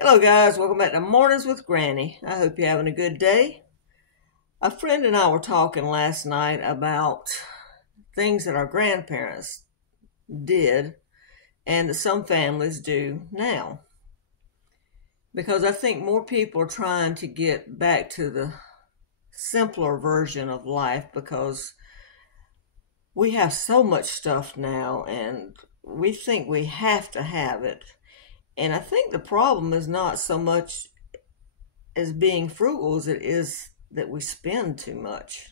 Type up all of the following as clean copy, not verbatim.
Hello guys, welcome back to Mornings with Granny. I hope you're having a good day. A friend and I were talking last night about things that our grandparents did and that some families do now. Because I think more people are trying to get back to the simpler version of life because we have so much stuff now and we think we have to have it. And I think the problem is not so much as being frugal as it is that we spend too much.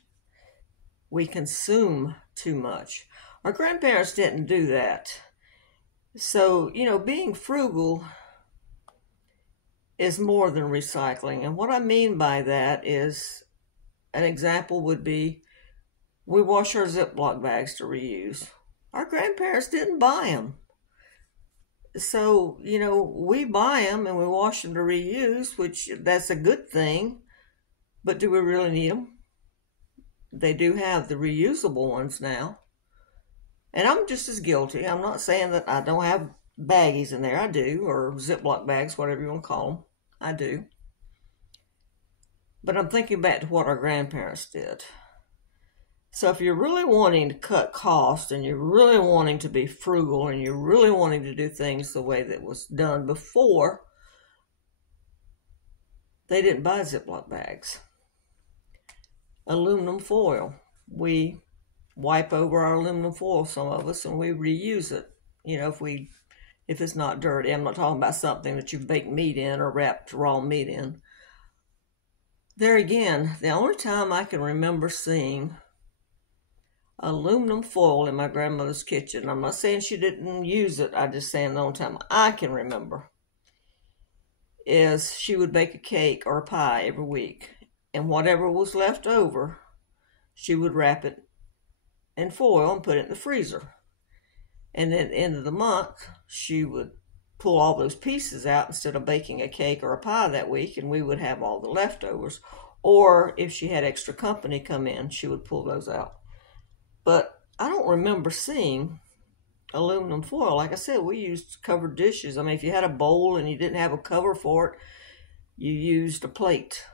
We consume too much. Our grandparents didn't do that. So, being frugal is more than recycling. And what I mean by that is, an example would be, we wash our Ziploc bags to reuse. Our grandparents didn't buy them. So, we buy them and we wash them to reuse, which that's a good thing. But do we really need them? They do have the reusable ones now. And I'm just as guilty. I'm not saying that I don't have baggies in there. I do, or Ziploc bags, whatever you want to call them. I do. But I'm thinking back to what our grandparents did. So if you're really wanting to cut costs and you're really wanting to be frugal and you're really wanting to do things the way that was done before, they didn't buy Ziploc bags. Aluminum foil. We wipe over our aluminum foil, some of us, and we reuse it. If it's not dirty. I'm not talking about something that you bake meat in or wrapped raw meat in. There again, the only time I can remember seeing aluminum foil in my grandmother's kitchen. I'm not saying she didn't use it. I'm just saying the only time I can remember is she would bake a cake or a pie every week. And whatever was left over, she would wrap it in foil and put it in the freezer. And at the end of the month, she would pull all those pieces out instead of baking a cake or a pie that week, and we would have all the leftovers. Or if she had extra company come in, she would pull those out. But I don't remember seeing aluminum foil. Like I said, we used covered dishes. I mean, if you had a bowl and you didn't have a cover for it, you used a plate.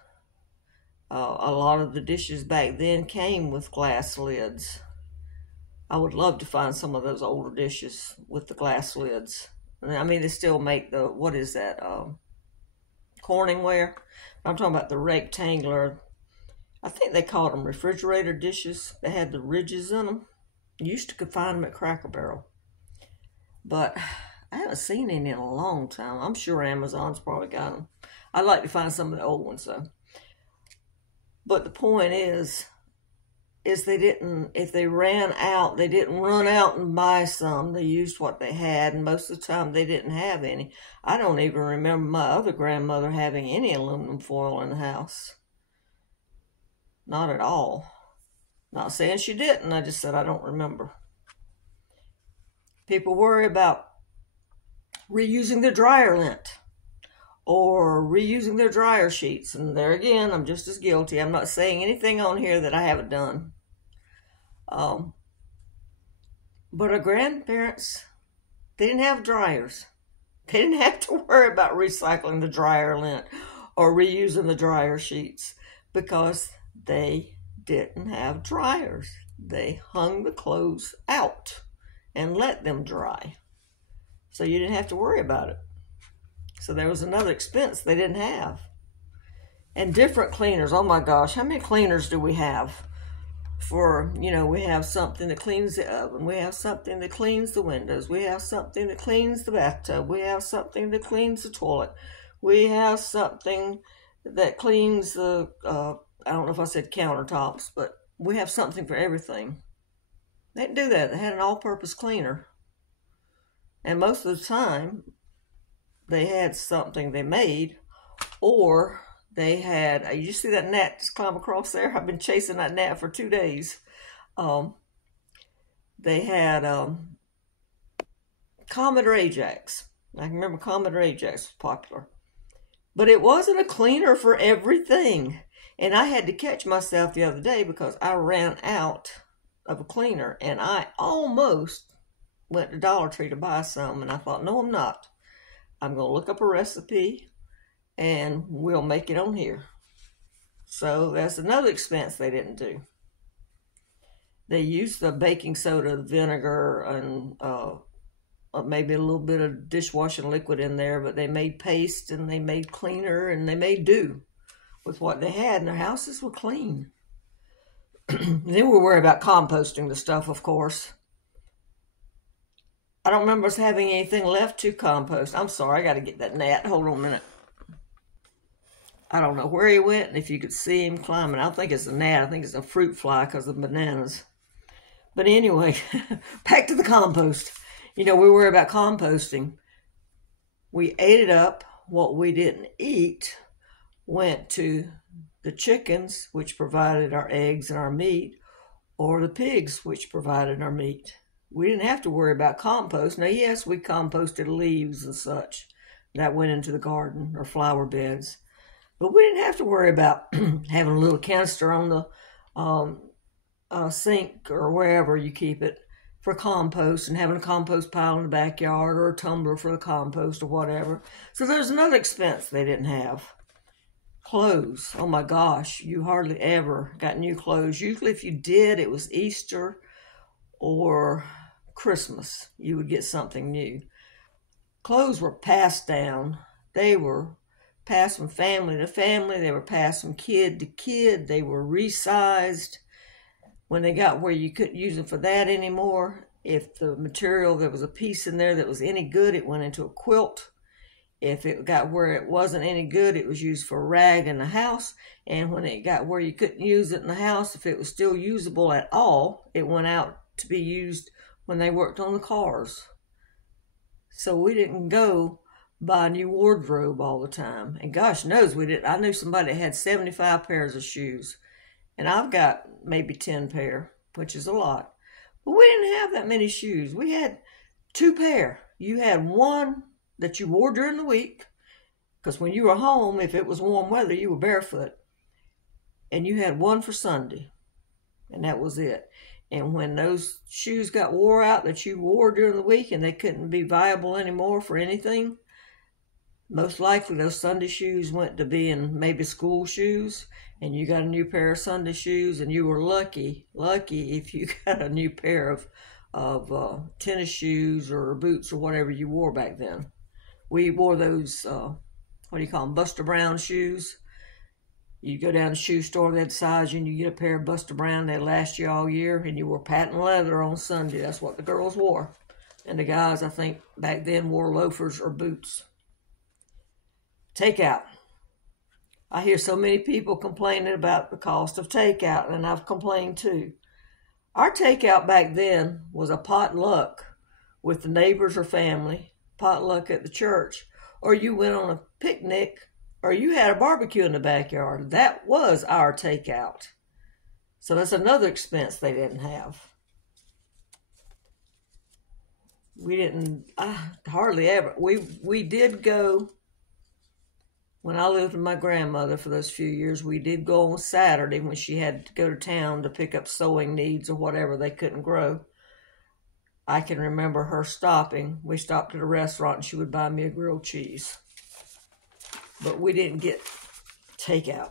A lot of the dishes back then came with glass lids. I would love to find some of those older dishes with the glass lids. I mean, they still make the, what is that, Corningware? I'm talking about the rectangular, I think they called them refrigerator dishes. They had the ridges in them. You used to find them at Cracker Barrel. But I haven't seen any in a long time. I'm sure Amazon's probably got them. I'd like to find some of the old ones, though. But the point is they didn't, if they ran out, they didn't run out and buy some. They used what they had, and most of the time they didn't have any. I don't even remember my other grandmother having any aluminum foil in the house. Not at all. Not saying she didn't, I just said I don't remember. People worry about reusing their dryer lint or reusing their dryer sheets. And there again, I'm just as guilty. I'm not saying anything on here that I haven't done. But our grandparents, they didn't have dryers. They didn't have to worry about recycling the dryer lint or reusing the dryer sheets because they didn't have dryers. They hung the clothes out and let them dry. So you didn't have to worry about it. So there was another expense they didn't have. And different cleaners. Oh my gosh, how many cleaners do we have? For, we have something that cleans the oven. We have something that cleans the windows. We have something that cleans the bathtub. We have something that cleans the toilet. We have something that cleans the, I don't know if I said countertops, but we have something for everything. They didn't do that. They had an all-purpose cleaner. And most of the time, they had something they made, or they had, you see that gnat just climb across there? I've been chasing that gnat for 2 days. They had Comet or Ajax. I can remember Comet or Ajax was popular. But it wasn't a cleaner for everything. And I had to catch myself the other day because I ran out of a cleaner. And I almost went to Dollar Tree to buy some. And I thought, no, I'm not. I'm going to look up a recipe. and we'll make it on here. So that's another expense they didn't do. They used the baking soda, vinegar, and maybe a little bit of dishwashing liquid in there, but they made paste and they made cleaner and they made do with what they had, and their houses were clean. Then we were worried about composting the stuff, of course. I don't remember us having anything left to compost. I'm sorry, I got to get that gnat. Hold on a minute. I don't know where he went, and if you could see him climbing. I don't think it's a gnat. I think it's a fruit fly because of bananas. But anyway, back to the compost. You know, we worry about composting. We ate it up. What we didn't eat went to the chickens, which provided our eggs and our meat, or the pigs, which provided our meat. We didn't have to worry about compost. Now, yes, we composted leaves and such. That went into the garden or flower beds. But we didn't have to worry about having a little canister on the sink or wherever you keep it for compost and having a compost pile in the backyard or a tumbler for the compost or whatever. So there's another expense they didn't have. Clothes. Oh my gosh, you hardly ever got new clothes. Usually if you did, it was Easter or Christmas. You would get something new. Clothes were passed down. They were passed from family to family. They were passed from kid to kid. They were resized. When they got where you couldn't use them for that anymore, if the material, there was a piece in there that was any good, it went into a quilt. If it got where it wasn't any good, it was used for a rag in the house. And when it got where you couldn't use it in the house, if it was still usable at all, it went out to be used when they worked on the cars. So we didn't go buy a new wardrobe all the time. And gosh knows we did. I knew somebody that had 75 pairs of shoes. And I've got maybe 10 pair, which is a lot. But we didn't have that many shoes. We had 2 pair. You had one that you wore during the week, because when you were home, if it was warm weather, you were barefoot. And you had one for Sunday. And that was it. And when those shoes got wore out that you wore during the week and they couldn't be viable anymore for anything, most likely those Sunday shoes went to being maybe school shoes, and you got a new pair of Sunday shoes, and you were lucky if you got a new pair of tennis shoes or boots or whatever you wore back then. We wore those, what do you call them, Buster Brown shoes. You go down to the shoe store, they'd size you, and you get a pair of Buster Brown, they'd last you all year, and you wore patent leather on Sunday. That's what the girls wore. And the guys, I think, back then wore loafers or boots. Takeout. I hear so many people complaining about the cost of takeout, and I've complained too. Our takeout back then was a potluck with the neighbors or family, potluck at the church, or you went on a picnic, or you had a barbecue in the backyard. That was our takeout. So that's another expense they didn't have. We didn't, hardly ever. We did go. When I lived with my grandmother for those few years, we did go on Saturday when she had to go to town to pick up sewing needs or whatever they couldn't grow. I can remember her stopping. We stopped at a restaurant and she would buy me a grilled cheese. But we didn't get takeout.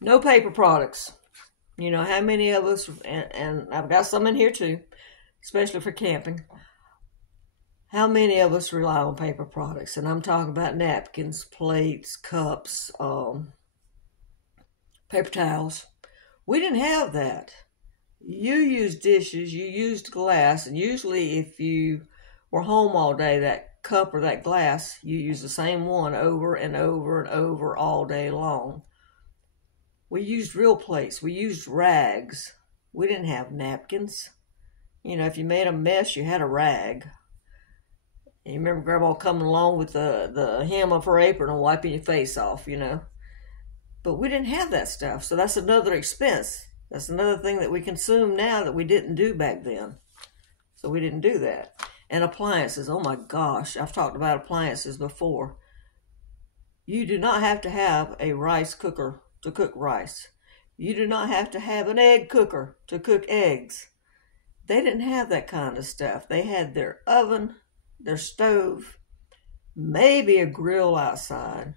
No paper products. You know, how many of us, and I've got some in here too, especially for camping. How many of us rely on paper products? And I'm talking about napkins, plates, cups, paper towels. We didn't have that. You used dishes, you used glass, and usually if you were home all day, that cup or that glass, you use the same one over and over and over all day long. We used real plates. We used rags. We didn't have napkins. You know, if you made a mess, you had a rag. You remember Grandma coming along with the hem of her apron and wiping your face off, you know. But we didn't have that stuff, so that's another expense. That's another thing that we consume now that we didn't do back then. So we didn't do that. And appliances, oh my gosh, I've talked about appliances before. You do not have to have a rice cooker to cook rice. You do not have to have an egg cooker to cook eggs. They didn't have that kind of stuff. They had their oven, their stove, maybe a grill outside.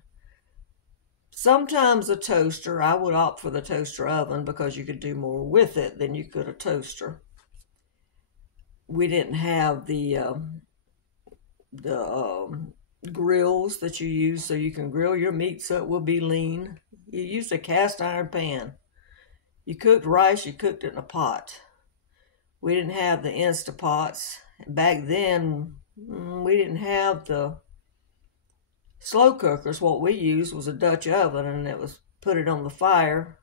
Sometimes a toaster. I would opt for the toaster oven because you could do more with it than you could a toaster. We didn't have the grills that you use so you can grill your meat so it will be lean. You used a cast iron pan. You cooked rice, you cooked it in a pot. We didn't have the Instapots. Back then, we didn't have the slow cookers. What we used was a Dutch oven, and it was put it on the fire,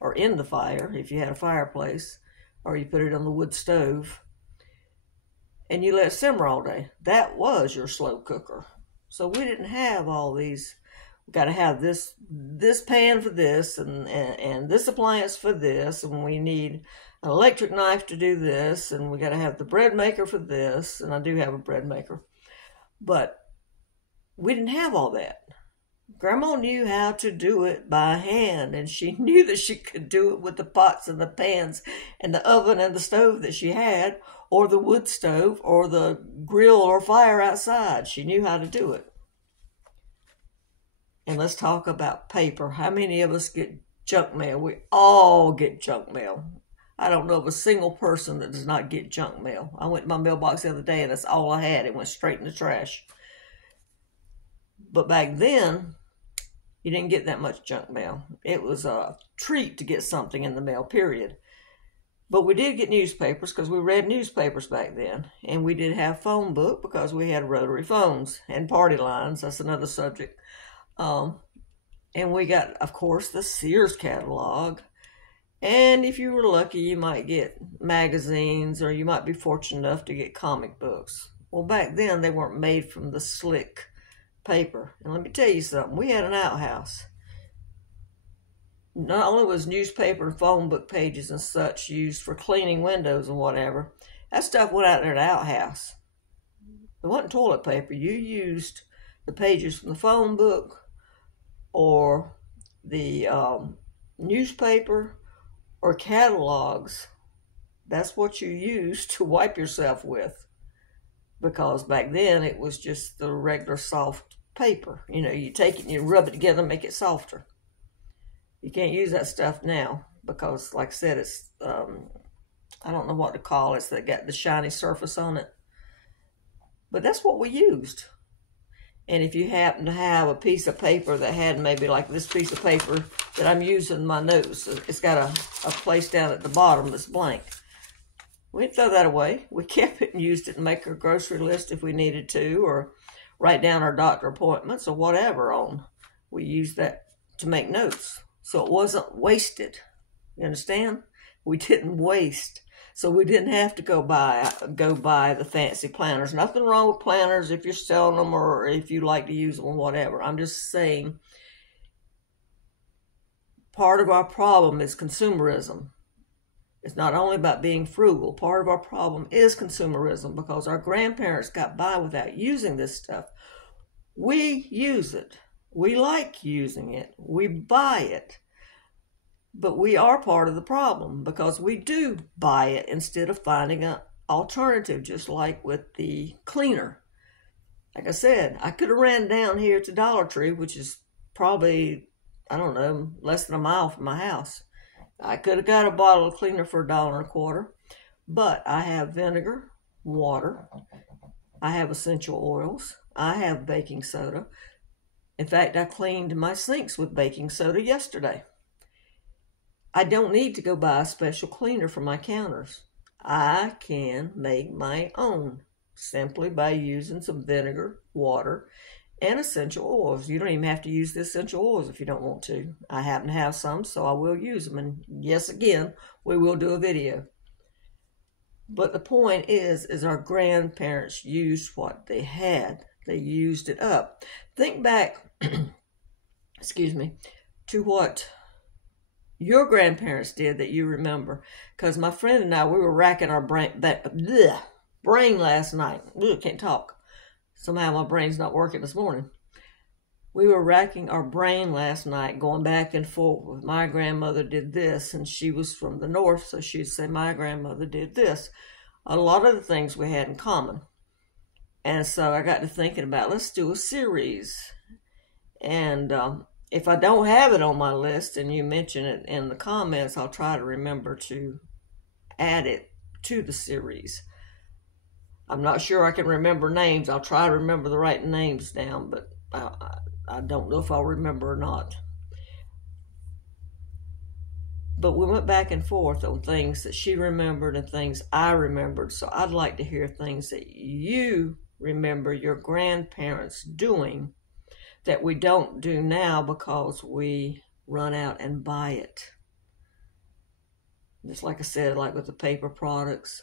or in the fire if you had a fireplace, or you put it on the wood stove, and you let it simmer all day. That was your slow cooker. So we didn't have all these. We got to have this pan for this, and this appliance for this, and we need an electric knife to do this, and we got to have the bread maker for this, and I do have a bread maker. But we didn't have all that. Grandma knew how to do it by hand, and she knew that she could do it with the pots and the pans and the oven and the stove that she had, or the wood stove, or the grill or fire outside. She knew how to do it. And let's talk about paper. How many of us get junk mail? We all get junk mail. I don't know of a single person that does not get junk mail. I went to my mailbox the other day, and that's all I had. It went straight in the trash. But back then, you didn't get that much junk mail. It was a treat to get something in the mail, period. But we did get newspapers because we read newspapers back then. And we did have phone book because we had rotary phones and party lines. That's another subject. And we got, of course, the Sears catalog. And if you were lucky, you might get magazines, or you might be fortunate enough to get comic books. Well, back then, they weren't made from the slick paper. And let me tell you something. We had an outhouse. Not only was newspaper and phone book pages and such used for cleaning windows and whatever, that stuff went out there in the outhouse. It wasn't toilet paper. You used the pages from the phone book or the newspaper or catalogs. That's what you used to wipe yourself with, because back then it was just the regular soft paper. You know, you take it and you rub it together and make it softer. You can't use that stuff now because, like I said, it's, I don't know what to call it. It's that got the shiny surface on it. But that's what we used. And if you happen to have a piece of paper that had maybe like this piece of paper that I'm using in my notes, it's got a place down at the bottom that's blank. We didn't throw that away. We kept it and used it to make our grocery list if we needed to, or write down our doctor appointments or whatever on. We used that to make notes. So it wasn't wasted. You understand? We didn't waste. So we didn't have to go buy the fancy planners. Nothing wrong with planners if you're selling them or if you like to use them or whatever. I'm just saying part of our problem is consumerism. It's not only about being frugal. Part of our problem is consumerism because our grandparents got by without using this stuff. We use it. We like using it. We buy it. But we are part of the problem because we do buy it instead of finding an alternative, just like with the cleaner. Like I said, I could have ran down here to Dollar Tree, which is probably, I don't know, less than a mile from my house. I could have got a bottle of cleaner for $1.25, but I have vinegar, water, I have essential oils, I have baking soda. In fact, I cleaned my sinks with baking soda yesterday. I don't need to go buy a special cleaner for my counters. I can make my own simply by using some vinegar, water, and essential oils. You don't even have to use the essential oils if you don't want to. I happen to have some, so I will use them. And yes, again, we will do a video. But the point is our grandparents used what they had. They used it up. Think back, excuse me, to what your grandparents did that you remember. Because my friend and I, we were racking our brain last night. Can't talk. Somehow my brain's not working this morning. We were racking our brain last night, going back and forth. My grandmother did this, and she was from the north, so she'd say, my grandmother did this. A lot of the things we had in common. And so I got to thinking about, let's do a series. And if I don't have it on my list and you mention it in the comments, I'll try to remember to add it to the series. I'm not sure I can remember names. I'll try to remember the right names down, but I don't know if I'll remember or not. But we went back and forth on things that she remembered and things I remembered. So I'd like to hear things that you remember your grandparents doing that we don't do now because we run out and buy it. Just like I said, like with the paper products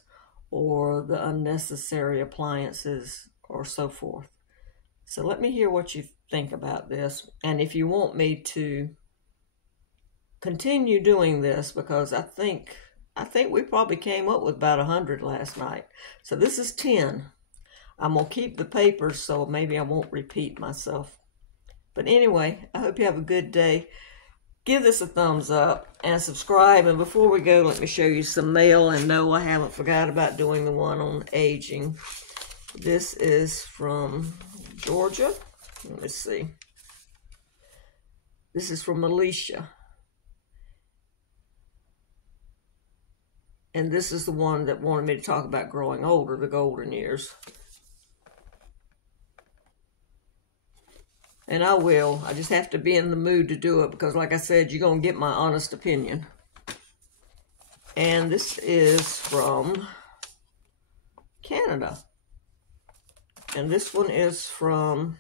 or the unnecessary appliances or so forth. So let me hear what you think about this. And if you want me to continue doing this, because I think we probably came up with about 100 last night. So this is 10. I'm going to keep the papers so maybe I won't repeat myself. But anyway, I hope you have a good day. Give this a thumbs up and subscribe. And before we go, let me show you some mail. And no, I haven't forgot about doing the one on aging. This is from Georgia. Let me see. This is from Alicia. And this is the one that wanted me to talk about growing older, the golden years. And I will. I just have to be in the mood to do it because, like I said, you're going to get my honest opinion. And this is from Canada. And this one is from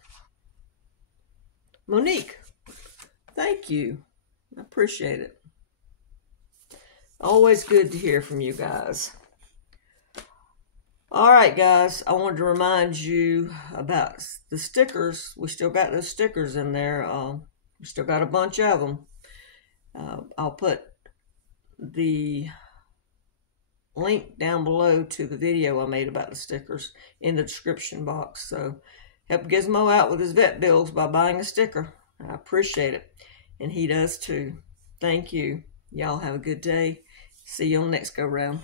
Monique. Thank you. I appreciate it. Always good to hear from you guys. All right, guys. I wanted to remind you about the stickers. We still got those stickers in there. We still got a bunch of them. I'll put the link down below to the video I made about the stickers in the description box. So help Gizmo out with his vet bills by buying a sticker. I appreciate it. And he does too. Thank you. Y'all have a good day. See you on the next go round.